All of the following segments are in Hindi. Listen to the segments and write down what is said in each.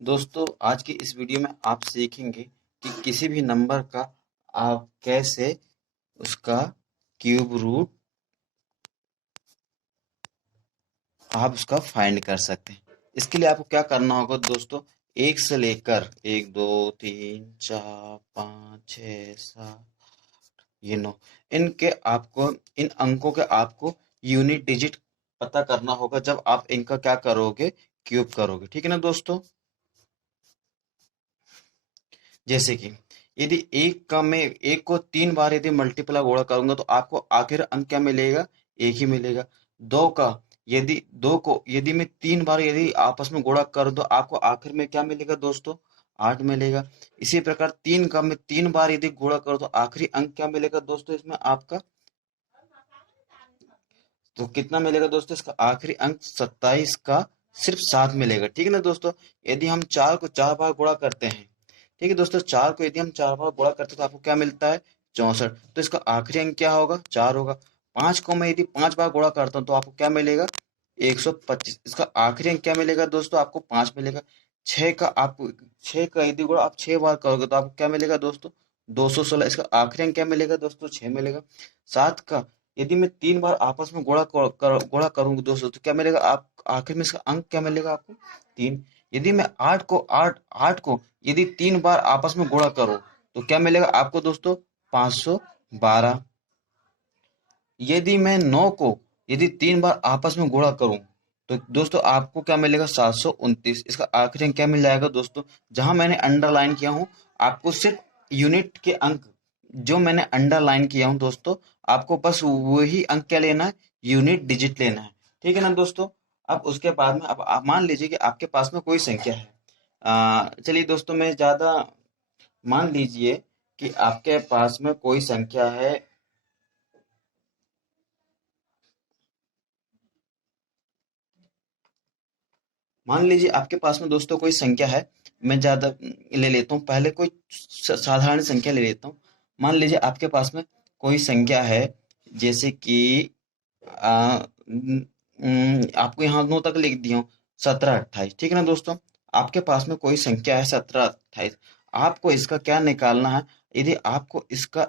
दोस्तों आज की इस वीडियो में आप सीखेंगे कि किसी भी नंबर का आप कैसे उसका क्यूब रूट आप उसका फाइंड कर सकते हैं। इसके लिए आपको क्या करना होगा दोस्तों, एक से लेकर एक दो तीन चार पाँच छः सात ये नौ, इनके आपको इन अंकों के आपको यूनिट डिजिट पता करना होगा जब आप इनका क्या करोगे, क्यूब करोगे। ठीक है ना दोस्तों। जैसे कि यदि एक को 3 बार यदि मल्टीप्लाई गुणा करूंगा तो आपको आखिर अंक क्या मिलेगा, एक ही मिलेगा। दो का दो को यदि मैं 3 बार यदि आपस में गुणा कर दो आपको आखिर में क्या मिलेगा दोस्तों, 8 मिलेगा। इसी प्रकार 3 का मैं 3 बार यदि गुणा कर दो आखिरी अंक क्या मिलेगा दोस्तों, इसमें आपका तो कितना मिलेगा दोस्तों, इसका आखिरी अंक 27 का सिर्फ 7 मिलेगा। ठीक है ना दोस्तों। यदि हम 4 को 4 बार गुणा करते हैं, ठीक है दोस्तों, 4 को यदि हम 4 बार गुणा करते हैं तो आपको क्या मिलता है, 64। तो इसका आखिरी अंक क्या होगा, 4 होगा। 5 को मैं यदि 5 बार गुणा करता हूँ तो आपको क्या मिलेगा, 125। इसका आखिरी अंक क्या मिलेगा दोस्तों, आपको 5 मिलेगा। 6 का यदि गुणा आप 6 बार करोगे तो आपको क्या मिलेगा दोस्तों, 216। इसका आखिरी अंक क्या मिलेगा दोस्तों, 6 मिलेगा। 7 का यदि मैं 3 बार आपस में गुणा करूंगा दोस्तों तो क्या मिलेगा, आप आखिर में इसका अंक क्या मिलेगा आपको, 3। यदि मैं 8 को यदि 3 बार आपस में गुणा करूं तो क्या मिलेगा आपको दोस्तों, 512। यदि मैं 9 को यदि 3 बार आपस में गुणा करूं तो दोस्तों आपको क्या मिलेगा, 729। इसका आखिरी अंक क्या मिल जाएगा दोस्तों, जहां मैंने अंडरलाइन किया हूं आपको सिर्फ यूनिट के अंक जो मैंने अंडरलाइन किया हूं दोस्तों, आपको बस वही अंक क्या लेना है, यूनिट डिजिट लेना है। ठीक है ना दोस्तों। अब उसके बाद में अब आप मान लीजिए कि आपके पास में कोई संख्या है। चलिए दोस्तों, मैं ज्यादा मान लीजिए कि आपके पास में कोई संख्या है। मान लीजिए आपके पास में दोस्तों कोई संख्या है। मैं ज्यादा ले लेता हूँ, पहले कोई साधारण संख्या ले लेता हूँ। मान लीजिए आपके पास में कोई संख्या है, जैसे कि आपको यहाँ 9 तक लिख दिया हूँ, 17 28। ठीक है ना दोस्तों। आपके पास में कोई संख्या है 17 28। आपको इसका क्या निकालना है, यदि आपको इसका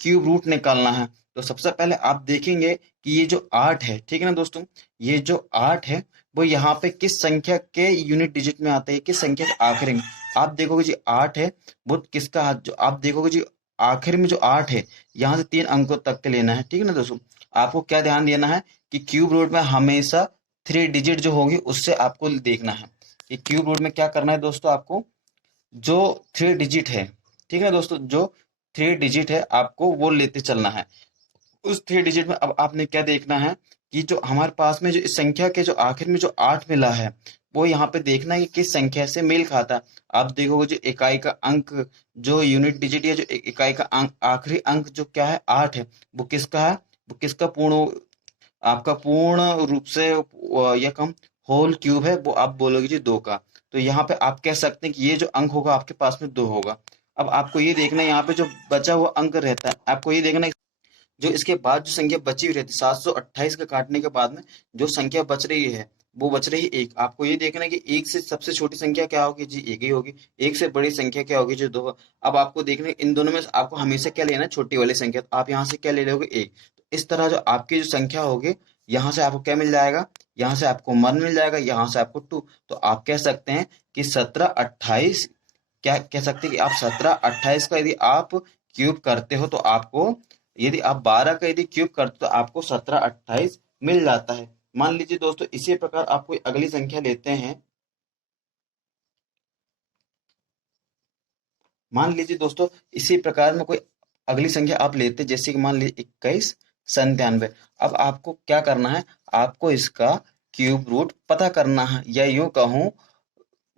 क्यूब रूट निकालना है तो सबसे पहले आप देखेंगे कि ये जो 8 है, ठीक है ना दोस्तों, ये जो 8 है वो यहाँ पे किस संख्या के यूनिट डिजिट में आता है, किस संख्या के आखिरी में। आप देखोगे जी 8 है, वो किसका हाथ जो आप देखोगे जी आखिर में जो 8 है, यहाँ से 3 अंकों तक के लेना है। ठीक है ना दोस्तों। आपको क्या ध्यान देना है कि क्यूब रूट में हमेशा 3 डिजिट जो होगी उससे आपको देखना है कि क्यूब रूट में क्या करना है दोस्तों, आपको जो 3 डिजिट है, ठीक है दोस्तों, जो 3 डिजिट है आपको वो लेते चलना है। उस 3 डिजिट में अब आपने क्या देखना है कि जो हमारे पास में जो इस संख्या के जो आखिर में जो 8 मिला है वो यहाँ पे देखना है कि किस संख्या से मेल खाता है। आप देखोगे जो इकाई का अंक, जो यूनिट डिजिट या जो इकाई का अंक आखिरी अंक जो क्या है 8 है, वो किसका है, वो किसका पूर्ण आपका पूर्ण रूप से या कम होल क्यूब है, वो आप बोलोगे जी 2 का। तो यहाँ पे आप कह सकते हैं कि ये जो अंक होगा आपके पास में 2 होगा। अब आपको ये देखना है यहाँ पे जो बचा हुआ अंक रहता है, आपको ये देखना है जो इसके बाद जो संख्या बची हुई रहती है 728 का काटने के बाद में जो संख्या बच रही है वो बच रही है एक। आपको ये देखना है कि एक से सबसे छोटी संख्या क्या होगी जी, एक ही होगी। एक से बड़ी संख्या क्या होगी, जो 2। अब आपको देखना है इन दोनों में से आपको हमेशा क्या लेना है, छोटी वाली संख्या। तो आप यहाँ से क्या ले लोगे, एक। तो इस तरह जो आपकी जो संख्या होगी, यहाँ से आपको क्या मिल जाएगा, यहाँ से आपको 1 मिल जाएगा, यहाँ से आपको 2। तो आप कह सकते हैं कि 1728, क्या कह सकते हैं कि आप 1728 का यदि आप क्यूब करते हो तो आपको, यदि आप 12 का यदि क्यूब करते हो तो आपको 1728 मिल जाता है। मान लीजिए दोस्तों इसी प्रकार आप कोई अगली संख्या लेते हैं। मान लीजिए दोस्तों इसी प्रकार में कोई अगली संख्या आप लेते हैं, जैसे कि मान लीजिए 2197। अब आपको क्या करना है, आपको इसका क्यूब रूट पता करना है, या यूं कहूं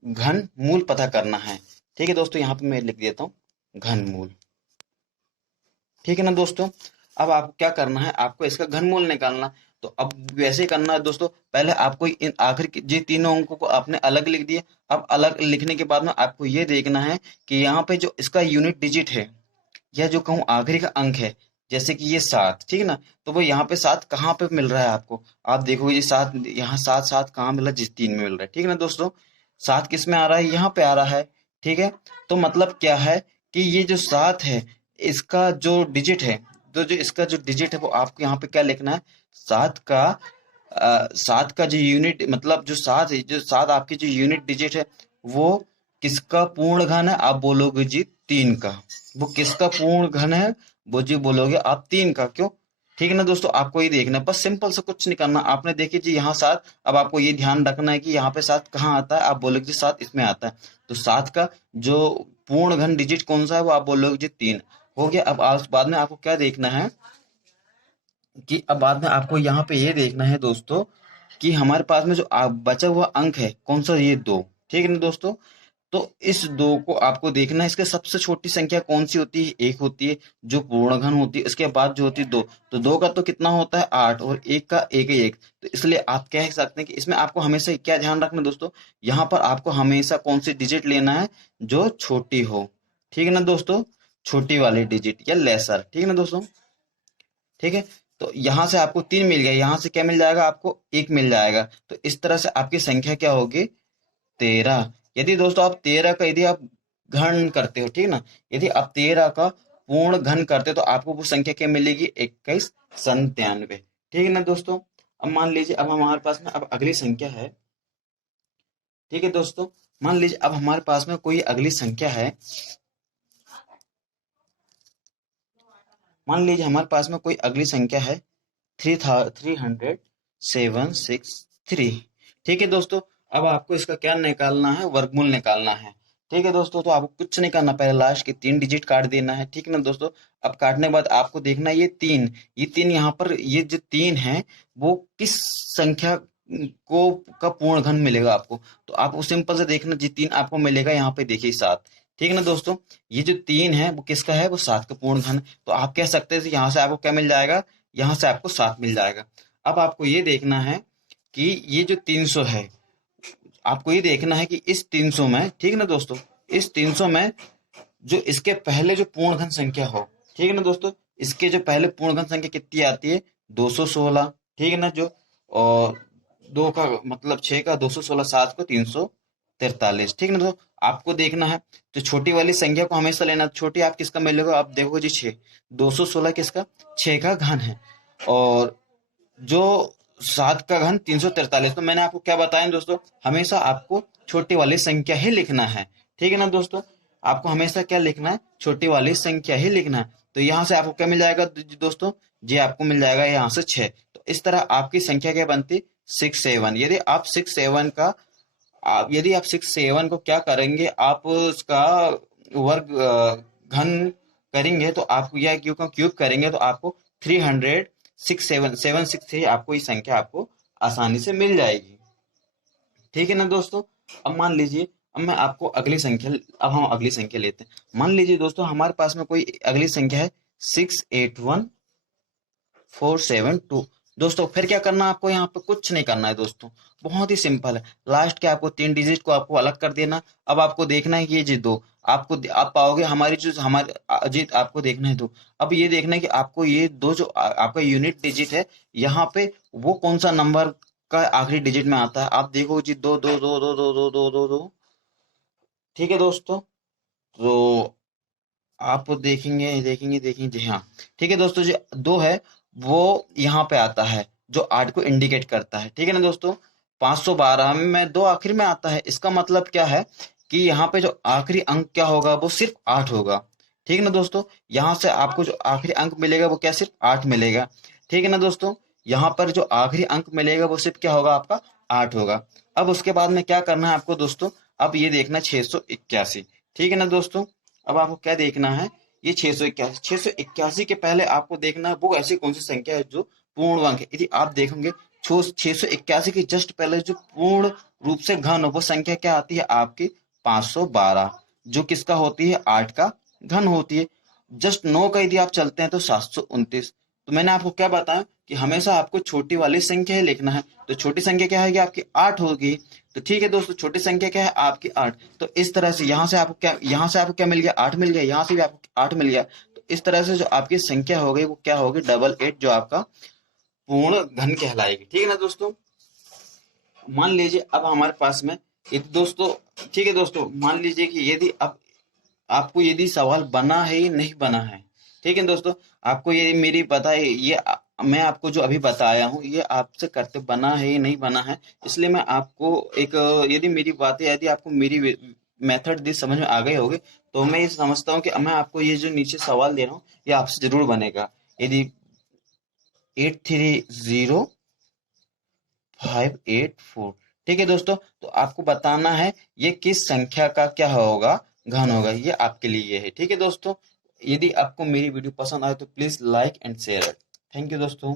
घन मूल पता करना है। ठीक है दोस्तों, यहाँ पे मैं लिख देता हूँ घन मूल। ठीक है ना दोस्तों। अब आपको क्या करना है, आपको इसका घनमूल निकालना। तो अब वैसे ही करना है दोस्तों, पहले आपको इन आखिर के ये तीनों अंकों को आपने अलग लिख दिए। अब अलग लिखने के बाद में आपको ये देखना है कि यहाँ पे जो इसका यूनिट डिजिट है, या जो कहूँ आखिरी का अंक है, जैसे कि ये 7, ठीक है ना, तो वो यहाँ पे 7 कहाँ पे मिल रहा है आपको, आप देखोगे ये 7 यहाँ 7 7 कहाँ मिल रहा है, जिस 3 में मिल रहा है। ठीक है ना दोस्तों। 7 किस में आ रहा है, यहाँ पे आ रहा है। ठीक है, तो मतलब क्या है कि ये जो 7 है, इसका जो डिजिट है, तो जो इसका जो डिजिट है वो आपको यहाँ पे क्या लिखना है, 7 का 7 का जो यूनिट, मतलब जो 7 है, जो 7 आपकी जो यूनिट डिजिट है, वो किसका पूर्ण घन है, आप बोलोगे जी 3 का। वो किसका पूर्ण घन है, वो जी बोलोगे आप 3 का। क्यों? ठीक है ना दोस्तों, आपको ये देखना है, बस सिंपल से कुछ नहीं करना। आपने देखिए जी यहाँ 7, अब आपको ये ध्यान रखना है कि यहाँ पे 7 कहाँ आता है, आप बोलोगे जी 7 इसमें आता है। तो 7 का जो पूर्ण घन डिजिट कौन सा है, वो आप बोलोगे जी 3। हो गया। अब बाद में आपको क्या देखना है कि अब बाद में आपको यहाँ पे ये देखना है दोस्तों कि हमारे पास में जो बचा हुआ अंक है कौन सा, ये 2। ठीक है ना दोस्तों, तो इस 2 को आपको देखना है, इसके सबसे छोटी संख्या कौन सी होती है, 1 होती है जो पूर्ण घन होती है। इसके बाद जो होती है 2, तो 2 का तो कितना होता है 8, और 1 का 1 ही 1। तो इसलिए आप कह सकते हैं कि इसमें आपको हमेशा क्या ध्यान रखना है दोस्तों, यहाँ पर आपको हमेशा कौन सी डिजिट लेना है, जो छोटी हो। ठीक है ना दोस्तों, छोटी वाली डिजिट या लेसर। ठीक है ना दोस्तों, ठीक है। तो यहाँ से आपको 3 मिल गया, यहाँ से क्या मिल जाएगा, आपको 1 मिल जाएगा। तो इस तरह से आपकी संख्या क्या होगी, 13। यदि दोस्तों आप 13 का यदि आप घन करते हो, ठीक है ना, यदि आप 13 का पूर्ण घन करते हो तो आपको वो संख्या क्या मिलेगी, 2197। ठीक है ना दोस्तों। अब मान लीजिए अब हमारे पास में अब अगली संख्या है। ठीक है दोस्तों, मान लीजिए अब हमारे पास में कोई अगली संख्या है। मान लीजिए हमारे पास में कोई अगली संख्या है 3763। ठीक है दोस्तों, अब आपको इसका क्या निकालना है, वर्गमूल निकालना है। ठीक है दोस्तों, तो आपको कुछ नहीं करना, पहले लास्ट के 3 डिजिट काट देना है। ठीक है ना दोस्तों, अब काटने के बाद आपको देखना है ये तीन यहाँ पर, ये जो 3 है वो किस संख्या को का पूर्ण घन मिलेगा आपको। तो आपको सिंपल से देखना, जी 3 आपको मिलेगा यहाँ पे, देखिए 7। ठीक है ना दोस्तों, ये जो 3 है वो किसका है, वो 7 का पूर्ण घन है। तो आप कह सकते हैं यहाँ से आपको क्या मिल जाएगा, यहाँ से आपको 7 मिल जाएगा। अब आपको ये देखना है कि ये जो 300 है, आपको ये देखना है कि इस 300 में, ठीक है ना दोस्तों, इस 300 में जो इसके पहले जो पूर्ण घन संख्या हो, ठीक है ना दोस्तों, इसके जो पहले पूर्ण घन संख्या कितनी आती है, 216। ठीक है ना, जो और 2 का मतलब 6 का 216, 7 को 343। ठीक है ना, तो आपको देखना है तो छोटी वाली संख्या को हमेशा लेना। छोटी आप किसका मिलेगा, आप देखोगे जी 6, 216 किसका, 6 का घन है। और जो 7 का घन 343। तो मैंने आपको क्या बताया दोस्तों, हमेशा आपको छोटी वाली संख्या ही लिखना है। ठीक है ना दोस्तों, आपको हमेशा क्या लिखना है, छोटी वाली संख्या ही लिखना है। तो यहाँ से आपको क्या मिल जाएगा दोस्तों, जी आपको मिल जाएगा यहाँ से 6। तो इस तरह आपकी संख्या क्या बनती, 6 7। यदि आप 6 7 को क्या करेंगे, आप उसका वर्ग घन करेंगे, तो आपको यह क्यूब करेंगे तो आपको 300 आपको ये संख्या आपको आसानी से मिल जाएगी। ठीक है ना दोस्तों। अब मान लीजिए, अब मैं आपको अगली संख्या, अब हम अगली संख्या लेते हैं। मान लीजिए दोस्तों हमारे पास में कोई अगली संख्या है 681472। दोस्तों फिर क्या करना है, आपको यहाँ पे कुछ नहीं करना है दोस्तों, बहुत ही सिंपल है। लास्ट के आपको 3 डिजिट को आपको अलग कर देना। अब आपको देखना है कि ये जी 2, आप पाओगे हमारी जो हमारे जी आपको देखना है 2। अब ये देखना है कि आपको ये 2 जो आपका यूनिट डिजिट है, यहाँ पे वो कौन सा नंबर का आखिरी डिजिट में आता है। आप देखो जी 2 2 2 2 2 2 2 2। ठीक है दोस्तों, तो आप देखेंगे देखेंगे देखेंगे जी हाँ। ठीक है दोस्तों, जो 2 है वो यहाँ पे आता है, जो 8 को इंडिकेट करता है। ठीक है ना दोस्तों, 512 में 2 आखिर में आता है, इसका मतलब क्या है कि यहाँ पे जो आखिरी अंक क्या होगा, वो सिर्फ 8 होगा। ठीक है ना दोस्तों, यहाँ से आपको जो आखिरी अंक मिलेगा वो क्या, सिर्फ 8 मिलेगा। ठीक है ना दोस्तों, यहाँ पर जो आखिरी अंक मिलेगा वो सिर्फ क्या होगा, आपका 8 होगा। अब उसके बाद में क्या करना है आपको दोस्तों, अब ये देखना 681। ठीक है ना दोस्तों, अब आपको क्या देखना है, ये 681 के पहले आपको देखना है वो ऐसी कौन सी संख्या है जो पूर्ण अंक है। यदि आप देखेंगे 681 के जस्ट पहले जो पूर्ण रूप से घन हो, वो संख्या क्या आती है आपकी, 512, जो किसका होती है, 8 का घन होती है। जस्ट 9 का यदि आप चलते हैं तो 729। तो मैंने आपको क्या बताया कि हमेशा आपको छोटी वाली संख्या ही लिखना है। तो छोटी संख्या क्या है, आपकी 8 होगी। तो ठीक है दोस्तों, छोटी संख्या क्या है, आपकी 8। तो इस तरह से यहाँ से आपको क्या मिल गया, 8 मिल गया, यहाँ से भी आपको 8 मिल गया। तो इस तरह से जो आपकी संख्या हो गई वो क्या होगी, 88, जो आपका पूर्ण घन कहलाएगी। ठीक है ना दोस्तों। मान लीजिए अब हमारे पास में यदि दोस्तों, ठीक है दोस्तों, मान लीजिए कि यदि अब आपको यदि सवाल बना है या नहीं बना है, ठीक है दोस्तों, आपको ये मेरी पता है, ये मैं आपको जो अभी बताया हूँ ये आपसे करते बना है या नहीं बना है, इसलिए मैं आपको एक यदि मेरी बातें, यदि आपको मेरी मेथड दी समझ में आ गई होगी, तो मैं ये समझता हूँ कि मैं आपको ये जो नीचे सवाल दे रहा हूँ ये आपसे जरूर बनेगा। यदि 830584, ठीक है दोस्तों, तो आपको बताना है ये किस संख्या का क्या होगा, घन होगा, ये आपके लिए है, ठीक है दोस्तों। यदि आपको मेरी वीडियो पसंद आए तो please like and share. Thank you दोस्तों।